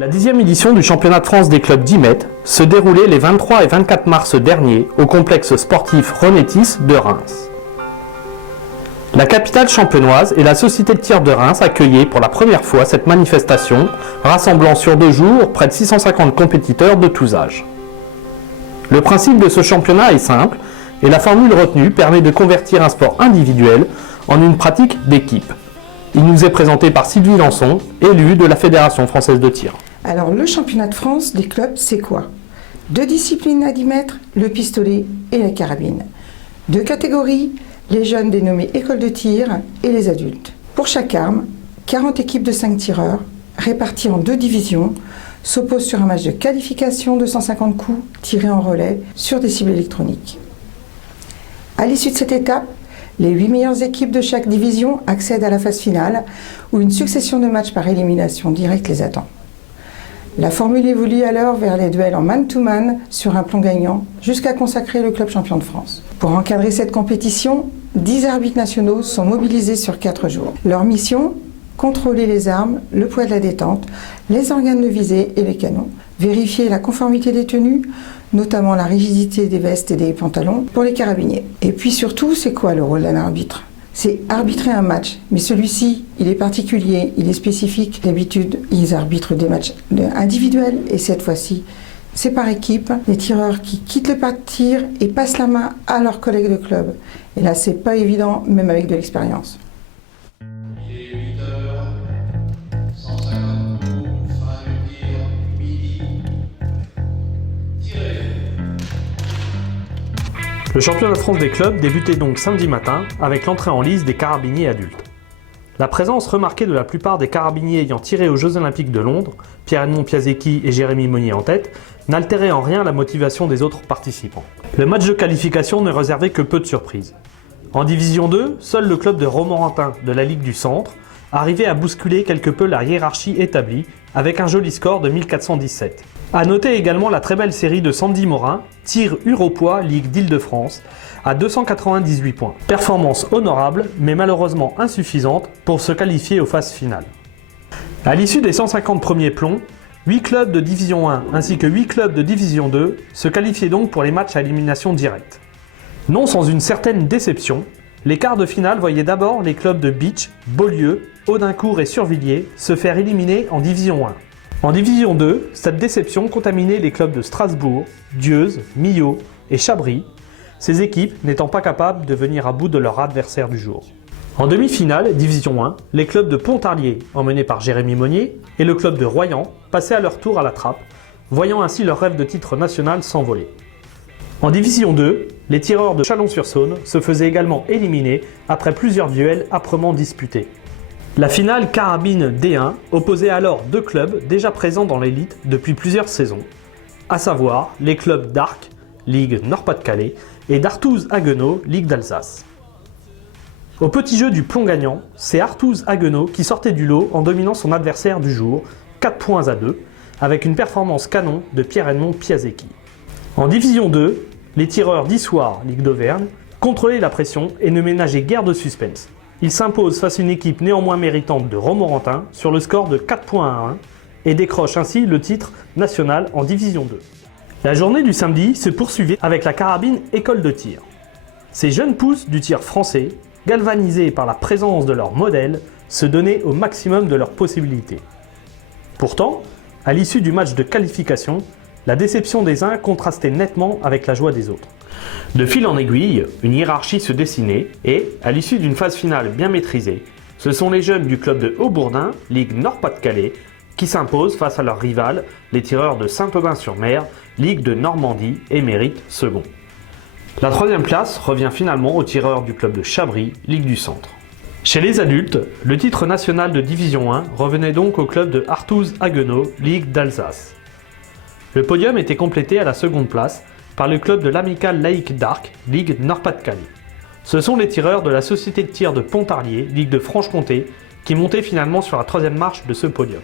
La 10e édition du championnat de France des clubs 10 mètres se déroulait les 23 et 24 mars dernier au complexe sportif Renétis de Reims. La capitale champenoise et la société de tir de Reims accueillaient pour la première fois cette manifestation, rassemblant sur 2 jours près de 650 compétiteurs de tous âges. Le principe de ce championnat est simple et la formule retenue permet de convertir un sport individuel en une pratique d'équipe. Il nous est présenté par Sylvie Lançon, élue de la Fédération française de tir. Alors, le championnat de France des clubs, c'est quoi? 2 disciplines à 10 mètres, le pistolet et la carabine. 2 catégories, les jeunes dénommés écoles de tir et les adultes. Pour chaque arme, 40 équipes de 5 tireurs, réparties en 2 divisions, s'opposent sur un match de qualification de 150 coups tirés en relais sur des cibles électroniques. À l'issue de cette étape, les 8 meilleures équipes de chaque division accèdent à la phase finale, où une succession de matchs par élimination directe les attend. La formule évolue alors vers les duels en man-to-man sur un plan gagnant, jusqu'à consacrer le club champion de France. Pour encadrer cette compétition, 10 arbitres nationaux sont mobilisés sur 4 jours. Leur mission, contrôler les armes, le poids de la détente, les organes de visée et les canons. Vérifier la conformité des tenues, notamment la rigidité des vestes et des pantalons pour les carabiniers. Et puis surtout, c'est quoi le rôle d'un arbitre? C'est arbitrer un match, mais celui-ci, il est particulier, il est spécifique. D'habitude, ils arbitrent des matchs individuels et cette fois-ci, c'est par équipe. Les tireurs qui quittent le pas de tir et passent la main à leurs collègues de club. Et là, c'est pas évident, même avec de l'expérience. Le championnat de France des clubs débutait donc samedi matin avec l'entrée en lice des carabiniers adultes. La présence remarquée de la plupart des carabiniers ayant tiré aux Jeux Olympiques de Londres, Pierre-Edmond Piasecki et Jérémy Monnier en tête, n'altérait en rien la motivation des autres participants. Le match de qualification ne réservait que peu de surprises. En Division 2, seul le club de Romorantin de la Ligue du Centre arrivait à bousculer quelque peu la hiérarchie établie avec un joli score de 1417. A noter également la très belle série de Sandy Morin, tir Huropoix, Ligue d'Île-de-France, à 298 points. Performance honorable, mais malheureusement insuffisante pour se qualifier aux phases finales. À l'issue des 150 premiers plombs, 8 clubs de Division 1 ainsi que 8 clubs de Division 2 se qualifiaient donc pour les matchs à élimination directe. Non sans une certaine déception, les quarts de finale voyaient d'abord les clubs de Bitche, Beaulieu, Audincourt et Survilliers se faire éliminer en Division 1. En Division 2, cette déception contaminait les clubs de Strasbourg, Dieuze, Millau et Chabris, ces équipes n'étant pas capables de venir à bout de leur adversaire du jour. En demi-finale, Division 1, les clubs de Pontarlier, emmenés par Jérémy Monnier, et le club de Royan passaient à leur tour à la trappe, voyant ainsi leur rêve de titre national s'envoler. En Division 2, les tireurs de Chalon-sur-Saône se faisaient également éliminer après plusieurs duels âprement disputés. La finale carabine D1 opposait alors 2 clubs déjà présents dans l'élite depuis plusieurs saisons, à savoir les clubs d'Arc, Ligue Nord-Pas-de-Calais, et d'Artouze-Haguenau, Ligue d'Alsace. Au petit jeu du plomb gagnant, c'est Artouze-Haguenau qui sortait du lot en dominant son adversaire du jour, 4 points à 2, avec une performance canon de Pierre-Edmond Piasecki. En Division 2, les tireurs d'Issoire, Ligue d'Auvergne, contrôlaient la pression et ne ménageaient guère de suspense. Ils s'imposent face à une équipe néanmoins méritante de Romorantin sur le score de 4 points à 1 et décrochent ainsi le titre national en Division 2. La journée du samedi se poursuivait avec la carabine école de tir. Ces jeunes pousses du tir français, galvanisés par la présence de leur modèle, se donnaient au maximum de leurs possibilités. Pourtant, à l'issue du match de qualification, la déception des uns contrastait nettement avec la joie des autres. De fil en aiguille, une hiérarchie se dessinait et, à l'issue d'une phase finale bien maîtrisée, ce sont les jeunes du club de Haut-Bourdin, Ligue Nord-Pas-de-Calais, qui s'imposent face à leurs rivales, les tireurs de Saint-Aubin-sur-Mer, Ligue de Normandie, et méritent second. La 3e place revient finalement aux tireurs du club de Chabris, Ligue du Centre. Chez les adultes, le titre national de Division 1 revenait donc au club de Artouze-Haguenau, Ligue d'Alsace. Le podium était complété à la 2e place par le club de l'Amicale Laïque d'Arc, Ligue Nord-Pas-de-Calais. Ce sont les tireurs de la Société de tir de Pontarlier, Ligue de Franche-Comté, qui montaient finalement sur la 3e marche de ce podium.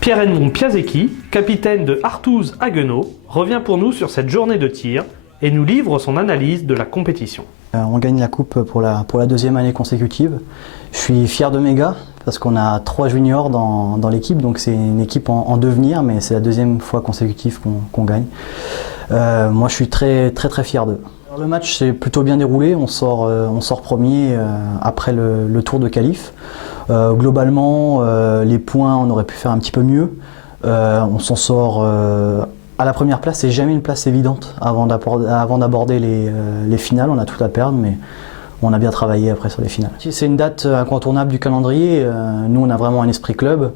Pierre-Edmond Piasecki, capitaine de Artouze-Haguenau, revient pour nous sur cette journée de tir et nous livre son analyse de la compétition. On gagne la coupe pour la deuxième année consécutive. Je suis fier de mes gars parce qu'on a 3 juniors dans l'équipe, donc c'est une équipe en devenir, mais c'est la deuxième fois consécutive qu'on gagne. Moi je suis très fier d'eux. Le match s'est plutôt bien déroulé, on sort premier après le tour de qualif. Globalement, les points, on aurait pu faire un petit peu mieux. On s'en sort à la première place, c'est jamais une place évidente avant d'aborder les finales. On a tout à perdre, mais on a bien travaillé après sur les finales. C'est une date incontournable du calendrier. Nous, on a vraiment un esprit club,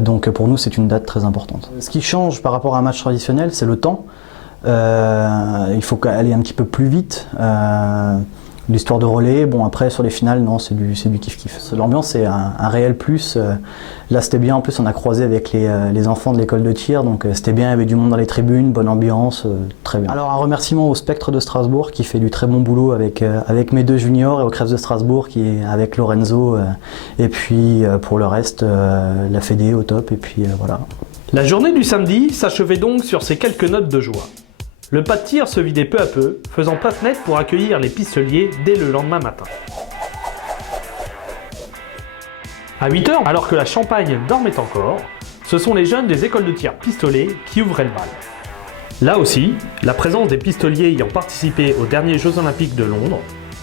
donc pour nous, c'est une date très importante. Ce qui change par rapport à un match traditionnel, c'est le temps. Il faut aller un petit peu plus vite. L'histoire de relais, bon après sur les finales, non, c'est du kiff-kiff. L'ambiance c'est un réel plus. Là c'était bien, en plus on a croisé avec les enfants de l'école de tir, donc c'était bien, il y avait du monde dans les tribunes, bonne ambiance, très bien. Alors un remerciement au Spectre de Strasbourg qui fait du très bon boulot avec mes 2 juniors et au Crèves de Strasbourg qui est avec Lorenzo, et puis pour le reste, la Fédé au top, et puis voilà. La journée du samedi s'achevait donc sur ces quelques notes de joie. Le pas de tir se vidait peu à peu, faisant place nette pour accueillir les pistoliers dès le lendemain matin. À 8 h, alors que la Champagne dormait encore, ce sont les jeunes des écoles de tir pistolet qui ouvraient le bal. Là aussi, la présence des pistoliers ayant participé aux derniers Jeux Olympiques de Londres,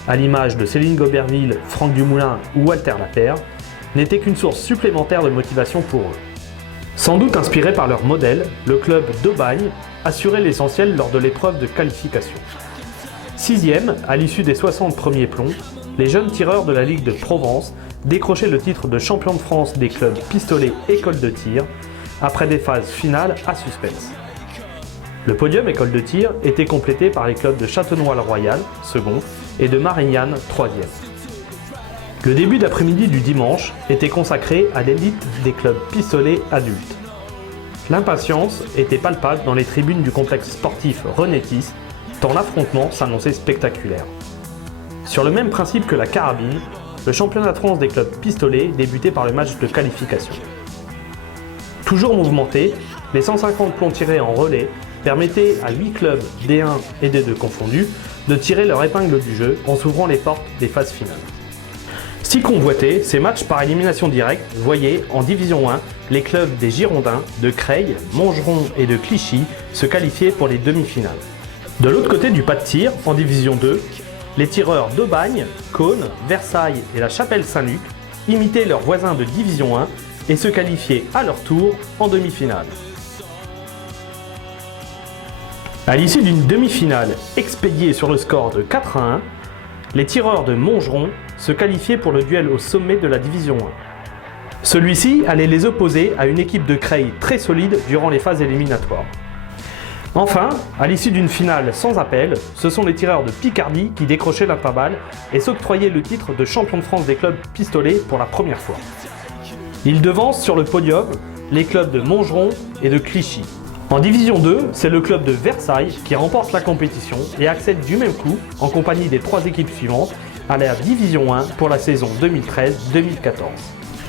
à l'image de Céline Goberville, Franck Dumoulin ou Walter Lapère, n'était qu'une source supplémentaire de motivation pour eux. Sans doute inspiré par leur modèle, le club d'Aubagne assurait l'essentiel lors de l'épreuve de qualification. 6e, à l'issue des 60 premiers plombs, les jeunes tireurs de la Ligue de Provence décrochaient le titre de champion de France des clubs pistolet école de tir, après des phases finales à suspense. Le podium école de tir était complété par les clubs de Châtenois-le-Royal, second, et de Marignane, 3e. Le début d'après-midi du dimanche était consacré à l'élite des clubs pistolets adultes. L'impatience était palpable dans les tribunes du complexe sportif Renétis, tant l'affrontement s'annonçait spectaculaire. Sur le même principe que la carabine, le championnat de France des clubs pistolets débutait par le match de qualification. Toujours mouvementés, les 150 plombs tirés en relais permettaient à 8 clubs D1 et D2 confondus de tirer leur épingle du jeu en s'ouvrant les portes des phases finales. Si convoités, ces matchs par élimination directe voyaient en Division 1 les clubs des Girondins, de Creil, Montgeron et de Clichy se qualifier pour les demi-finales. De l'autre côté du pas de tir, en Division 2, les tireurs d'Aubagne, Caunes, Versailles et la Chapelle-Saint-Luc imitaient leurs voisins de Division 1 et se qualifiaient à leur tour en demi-finale. À l'issue d'une demi-finale expédiée sur le score de 4-1, les tireurs de Montgeron se qualifiaient pour le duel au sommet de la Division 1. Celui-ci allait les opposer à une équipe de Creil très solide durant les phases éliminatoires. Enfin, à l'issue d'une finale sans appel, ce sont les tireurs de Picardie qui décrochaient l'intervalle et s'octroyaient le titre de champion de France des clubs pistolets pour la première fois. Ils devancent sur le podium les clubs de Montgeron et de Clichy. En Division 2, c'est le club de Versailles qui remporte la compétition et accède du même coup, en compagnie des 3 équipes suivantes, à la Division 1 pour la saison 2013-2014.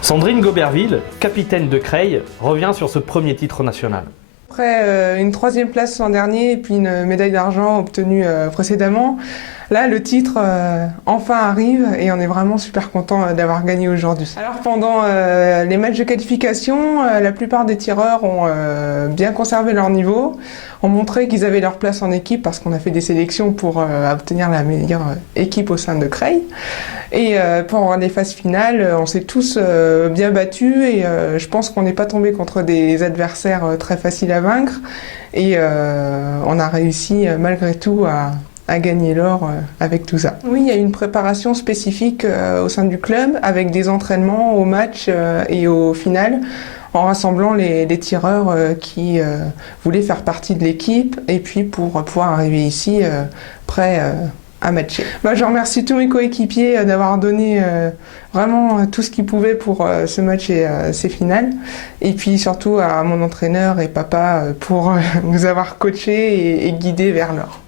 Sandrine Goberville, capitaine de Creil, revient sur ce premier titre national. Après une 3e place l'an dernier et puis une médaille d'argent obtenue précédemment, là le titre enfin arrive et on est vraiment super content d'avoir gagné aujourd'hui. Alors pendant les matchs de qualification, la plupart des tireurs ont bien conservé leur niveau, ont montré qu'ils avaient leur place en équipe parce qu'on a fait des sélections pour obtenir la meilleure équipe au sein de Creil. Et pour les phases finales, on s'est tous bien battus et je pense qu'on n'est pas tombé contre des adversaires très faciles à vaincre. Et on a réussi malgré tout à gagner l'or avec tout ça. Oui, il y a une préparation spécifique au sein du club avec des entraînements au match et au final en rassemblant les tireurs qui voulaient faire partie de l'équipe et puis pour pouvoir arriver ici prêts à matcher. Je remercie tous mes coéquipiers d'avoir donné vraiment tout ce qu'ils pouvaient pour ce match et ces finales. Et puis surtout à mon entraîneur et papa pour nous avoir coachés et guidés vers l'or.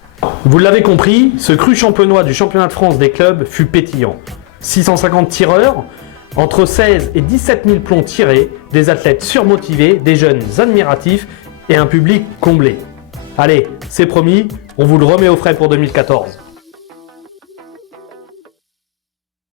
Vous l'avez compris, ce cru champenois du championnat de France des clubs fut pétillant. 650 tireurs, entre 16 et 17 000 plombs tirés, des athlètes surmotivés, des jeunes admiratifs et un public comblé. Allez, c'est promis, on vous le remet au frais pour 2014.